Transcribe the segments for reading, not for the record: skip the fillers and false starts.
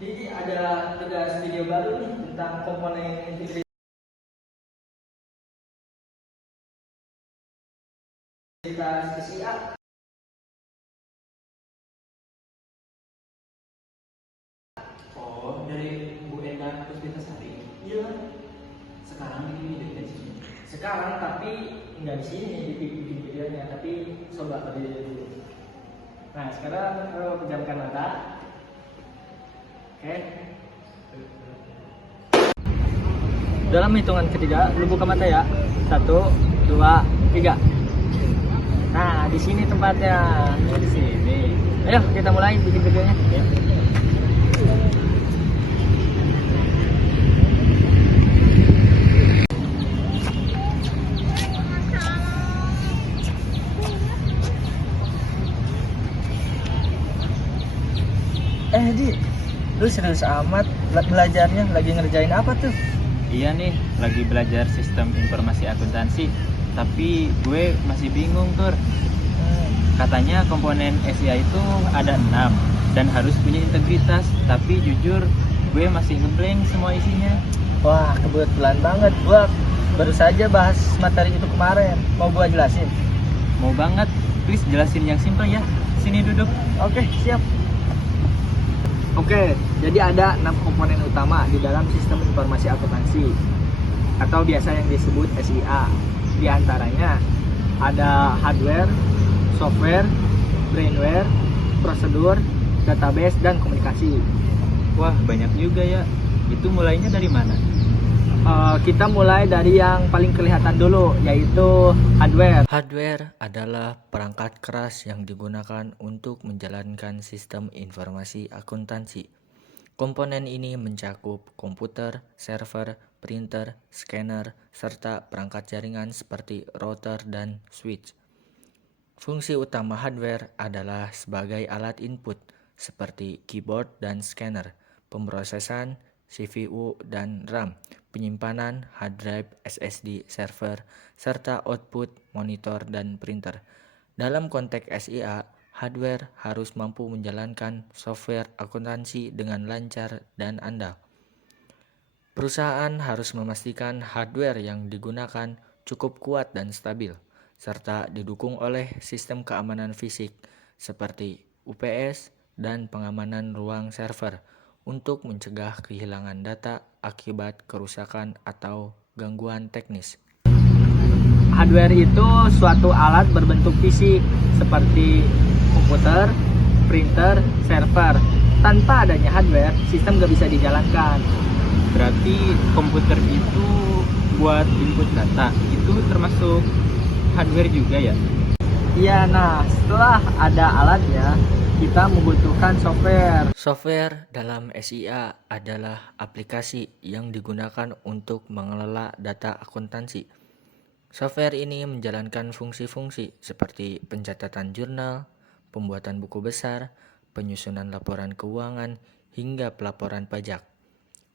Jadi ada tugas video baru nih tentang komponen integritas SIA. Oh, dari Bu Enda Puspitasari. Iya, Sekarang ini di sini. sekarang tapi nggak di sini di bikin videonya, tapi coba ke video dulu. Nah, sekarang pejamkan mata. Oke. Dalam hitungan ketiga, lu buka mata ya. 1, 2, 3. Nah, di sini tempatnya. Di sini. Ayo, kita mulai bikin videonya. Ya. Di, lu serius amat belajarnya, lagi ngerjain apa tuh? Iya nih, lagi belajar sistem informasi akuntansi. Tapi gue masih bingung, Tur. Katanya komponen SIA itu ada 6 dan harus punya integritas. Tapi jujur, gue masih ngeblank semua isinya. Wah, kebetulan banget, gua baru saja bahas materi itu kemarin. Mau gua jelasin? Mau banget, please jelasin yang simple ya. Sini duduk. Oke, siap. Oke, jadi ada 6 komponen utama di dalam sistem informasi akuntansi atau biasa yang disebut SIA. Di antaranya ada hardware, software, brainware, prosedur, database, dan komunikasi. Wah, banyak juga ya. Itu mulainya dari mana? Kita mulai dari yang paling kelihatan dulu, yaitu hardware. Hardware adalah perangkat keras yang digunakan untuk menjalankan sistem informasi akuntansi. Komponen ini mencakup komputer, server, printer, scanner, serta perangkat jaringan seperti router dan switch. Fungsi utama hardware adalah sebagai alat input seperti keyboard dan scanner, pemrosesan, CPU dan RAM, penyimpanan, hard drive, SSD, server, serta output, monitor, dan printer. Dalam konteks SIA, hardware harus mampu menjalankan software akuntansi dengan lancar dan andal. Perusahaan harus memastikan hardware yang digunakan cukup kuat dan stabil, serta didukung oleh sistem keamanan fisik seperti UPS dan pengamanan ruang server untuk mencegah kehilangan data akibat kerusakan atau gangguan teknis. Hardware itu suatu alat berbentuk fisik seperti komputer, printer, server. Tanpa adanya hardware, sistem nggak bisa dijalankan. Berarti komputer itu buat input data. Itu termasuk hardware juga ya? Iya, nah setelah ada alatnya, kita membutuhkan software. Software dalam SIA adalah aplikasi yang digunakan untuk mengelola data akuntansi. Software ini menjalankan fungsi-fungsi seperti pencatatan jurnal, pembuatan buku besar, penyusunan laporan keuangan, hingga pelaporan pajak.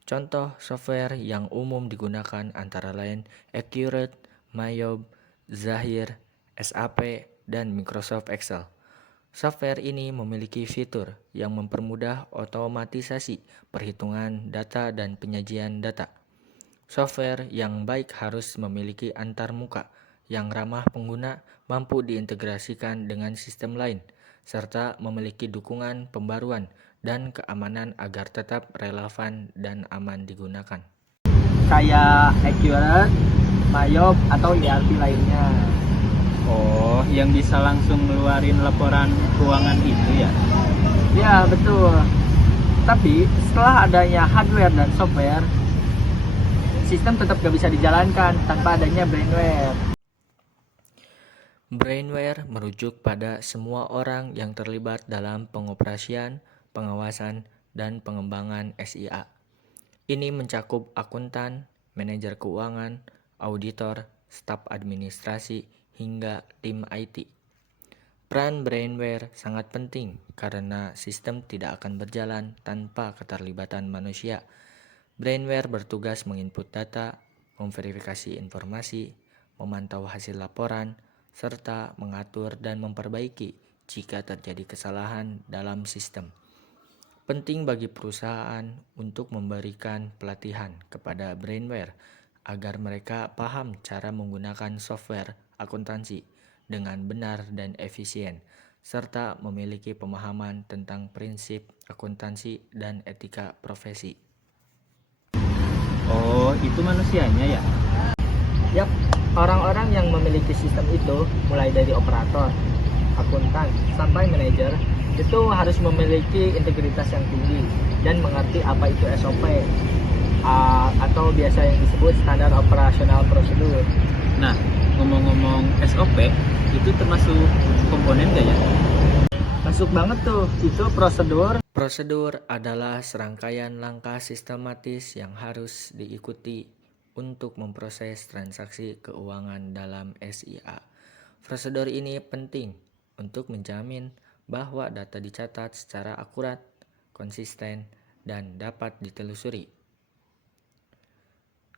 Contoh software yang umum digunakan antara lain Accurate, Mayob, Zahir, SAP, dan Microsoft Excel. Software ini memiliki fitur yang mempermudah otomatisasi perhitungan data dan penyajian data. Software yang baik harus memiliki antarmuka yang ramah pengguna, mampu diintegrasikan dengan sistem lain, serta memiliki dukungan pembaruan dan keamanan agar tetap relevan dan aman digunakan. Kayak Accurate, Mayob, atau ERP lainnya. Oh, yang bisa langsung ngeluarin laporan keuangan itu ya? Ya, betul. Tapi setelah adanya hardware dan software, sistem tetap gak bisa dijalankan tanpa adanya brainware. Brainware merujuk pada semua orang yang terlibat dalam pengoperasian, pengawasan, dan pengembangan SIA. Ini mencakup akuntan, manajer keuangan, auditor, staf administrasi, hingga tim IT. Peran brainware sangat penting karena sistem tidak akan berjalan tanpa keterlibatan manusia. Brainware bertugas menginput data, memverifikasi informasi, memantau hasil laporan, serta mengatur dan memperbaiki jika terjadi kesalahan dalam sistem. Penting bagi perusahaan untuk memberikan pelatihan kepada brainware agar mereka paham cara menggunakan software akuntansi dengan benar dan efisien, serta memiliki pemahaman tentang prinsip akuntansi dan etika profesi. Oh, itu manusianya ya? Yap, orang-orang yang memiliki sistem itu, mulai dari operator, akuntan, sampai manajer, itu harus memiliki integritas yang tinggi dan mengerti apa itu SOP atau biasa yang disebut standar operasional prosedur. Nah, ngomong-ngomong SOP, itu termasuk komponen gak ya? Masuk banget tuh, itu prosedur. Prosedur adalah serangkaian langkah sistematis yang harus diikuti untuk memproses transaksi keuangan dalam SIA. Prosedur ini penting untuk menjamin bahwa data dicatat secara akurat, konsisten, dan dapat ditelusuri.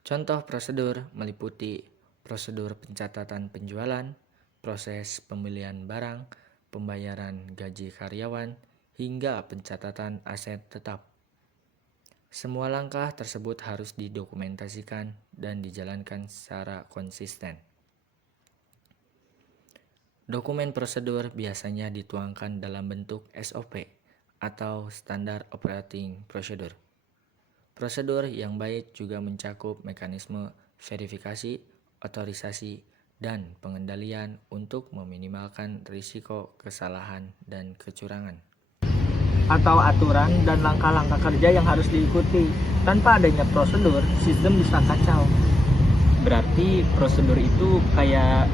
Contoh prosedur meliputi prosedur pencatatan penjualan, proses pembelian barang, pembayaran gaji karyawan, hingga pencatatan aset tetap. Semua langkah tersebut harus didokumentasikan dan dijalankan secara konsisten. Dokumen prosedur biasanya dituangkan dalam bentuk SOP atau Standard Operating Procedure. Prosedur yang baik juga mencakup mekanisme verifikasi, otorisasi, dan pengendalian untuk meminimalkan risiko kesalahan dan kecurangan. Atau aturan dan langkah-langkah kerja yang harus diikuti. Tanpa adanya prosedur, sistem bisa kacau. Berarti prosedur itu kayak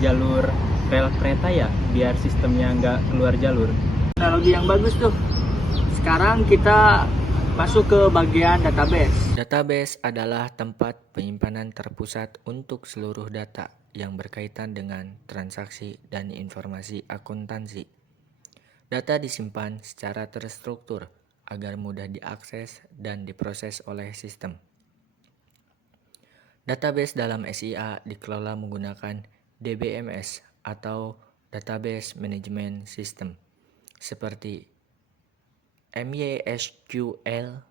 jalur rel kereta ya, biar sistemnya nggak keluar jalur. Analogi yang bagus tuh. Sekarang kita masuk ke bagian database. Database adalah tempat penyimpanan terpusat untuk seluruh data yang berkaitan dengan transaksi dan informasi akuntansi. Data disimpan secara terstruktur agar mudah diakses dan diproses oleh sistem. Database dalam SIA dikelola menggunakan DBMS atau Database Management System seperti MySQL,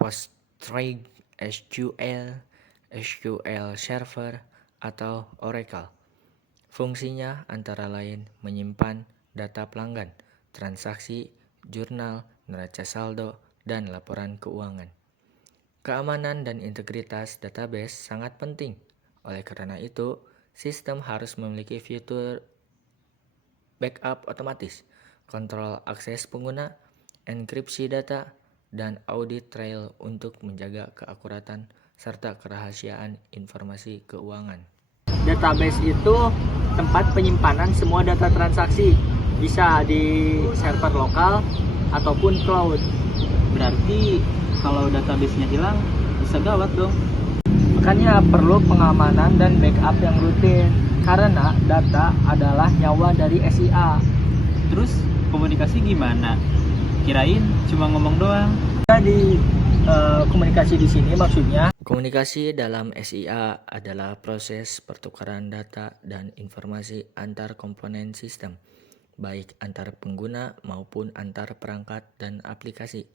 PostgreSQL, SQL Server, atau Oracle. Fungsinya antara lain menyimpan data pelanggan, transaksi, jurnal, neraca saldo, dan laporan keuangan. Keamanan dan integritas database sangat penting. Oleh karena itu, sistem harus memiliki fitur backup otomatis, kontrol akses pengguna, enkripsi data, dan audit trail untuk menjaga keakuratan serta kerahasiaan informasi keuangan. Database itu tempat penyimpanan semua data transaksi, bisa di server lokal ataupun cloud. Berarti kalau database-nya hilang, bisa gawat dong. Makanya perlu pengamanan dan backup yang rutin, karena data adalah nyawa dari SIA. Terus komunikasi gimana? Kirain cuma ngomong doang. Jadi komunikasi di sini maksudnya Komunikasi dalam SIA adalah proses pertukaran data dan informasi antar komponen sistem, baik antar pengguna maupun antar perangkat dan aplikasi.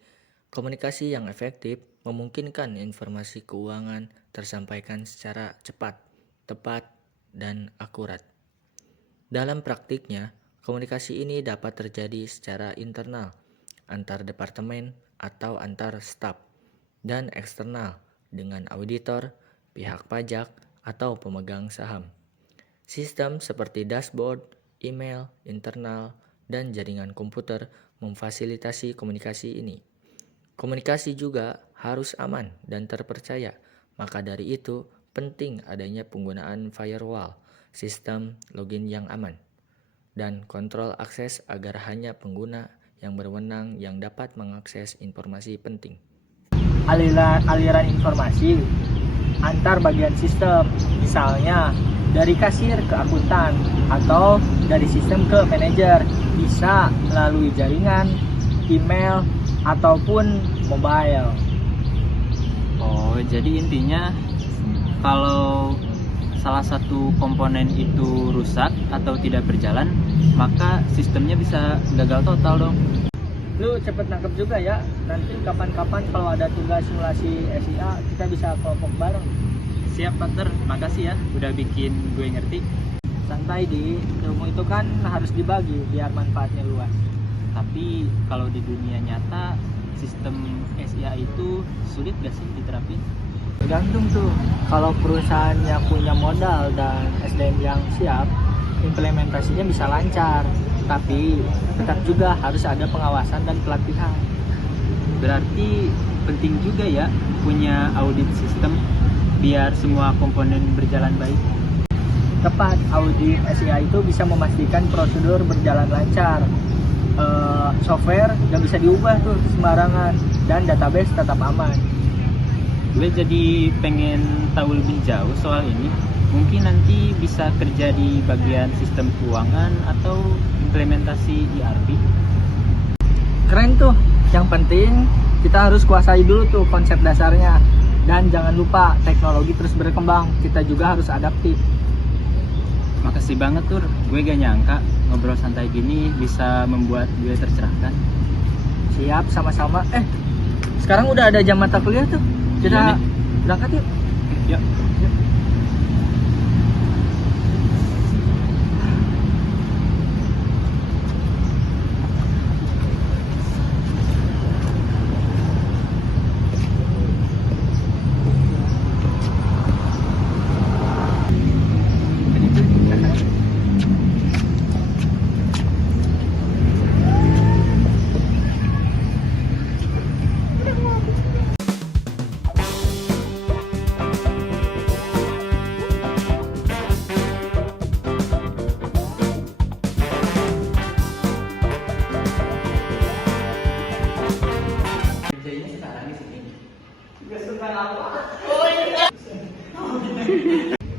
Komunikasi yang efektif memungkinkan informasi keuangan tersampaikan secara cepat, tepat, dan akurat. Dalam praktiknya, komunikasi ini dapat terjadi secara internal, antar departemen atau antar staf, dan eksternal dengan auditor, pihak pajak, atau pemegang saham. Sistem seperti dashboard, email, internal, dan jaringan komputer memfasilitasi komunikasi ini. Komunikasi juga harus aman dan terpercaya, maka dari itu penting adanya penggunaan firewall, sistem login yang aman, dan kontrol akses agar hanya pengguna yang berwenang yang dapat mengakses informasi penting. aliran informasi antar bagian sistem, misalnya dari kasir ke akuntan atau dari sistem ke manajer, bisa melalui jaringan, email, ataupun mobile. Oh, jadi intinya kalau salah satu komponen itu rusak atau tidak berjalan, maka sistemnya bisa gagal total dong. Lu cepet nangkep juga ya. Nanti kapan-kapan kalau ada tugas simulasi SIA kita bisa kelompok bareng. Siap Pater, makasih ya udah bikin gue ngerti. Santai di ilmu itu kan harus dibagi biar manfaatnya luas. Tapi kalau di dunia nyata sistem SIA itu sulit gak sih diterapin? Tergantung tuh. Kalau perusahaannya punya modal dan SDM yang siap, implementasinya bisa lancar. Tapi tetap juga harus ada pengawasan dan pelatihan. Berarti penting juga ya punya audit sistem biar semua komponen berjalan baik. Tepat, audit SIA itu bisa memastikan prosedur berjalan lancar. Software nggak bisa diubah tuh sembarangan dan database tetap aman. Gue jadi pengen tahu lebih jauh soal ini. Mungkin nanti bisa kerja di bagian sistem keuangan atau implementasi ERP. Keren tuh. Yang penting kita harus kuasai dulu tuh konsep dasarnya. Dan jangan lupa teknologi terus berkembang. Kita juga harus adaptif. Makasih banget Tur, gue gak nyangka ngobrol santai gini bisa membuat gue tercerahkan. Siap, sama-sama. Sekarang udah ada jam mata kuliah tuh. Iya Kita nih. berangkat yuk. Yuk.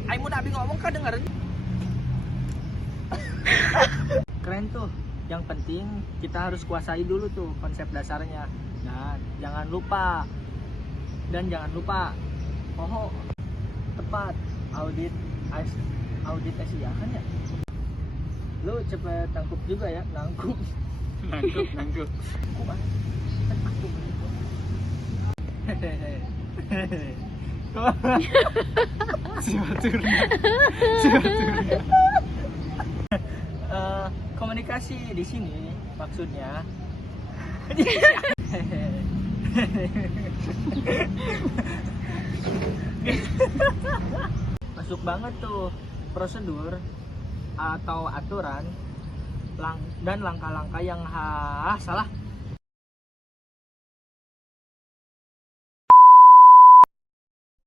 Ayo mudah abi ngomong kan dengerin. Keren tuh. Yang penting kita harus kuasai dulu tuh konsep dasarnya. Dan jangan lupa oh tepat audit SIA kan ya. Lu cepet tangkup juga ya, nangkup. Nangkup. Komunikasi di sini maksudnya masuk banget tuh prosedur atau aturan dan langkah-langkah yang salah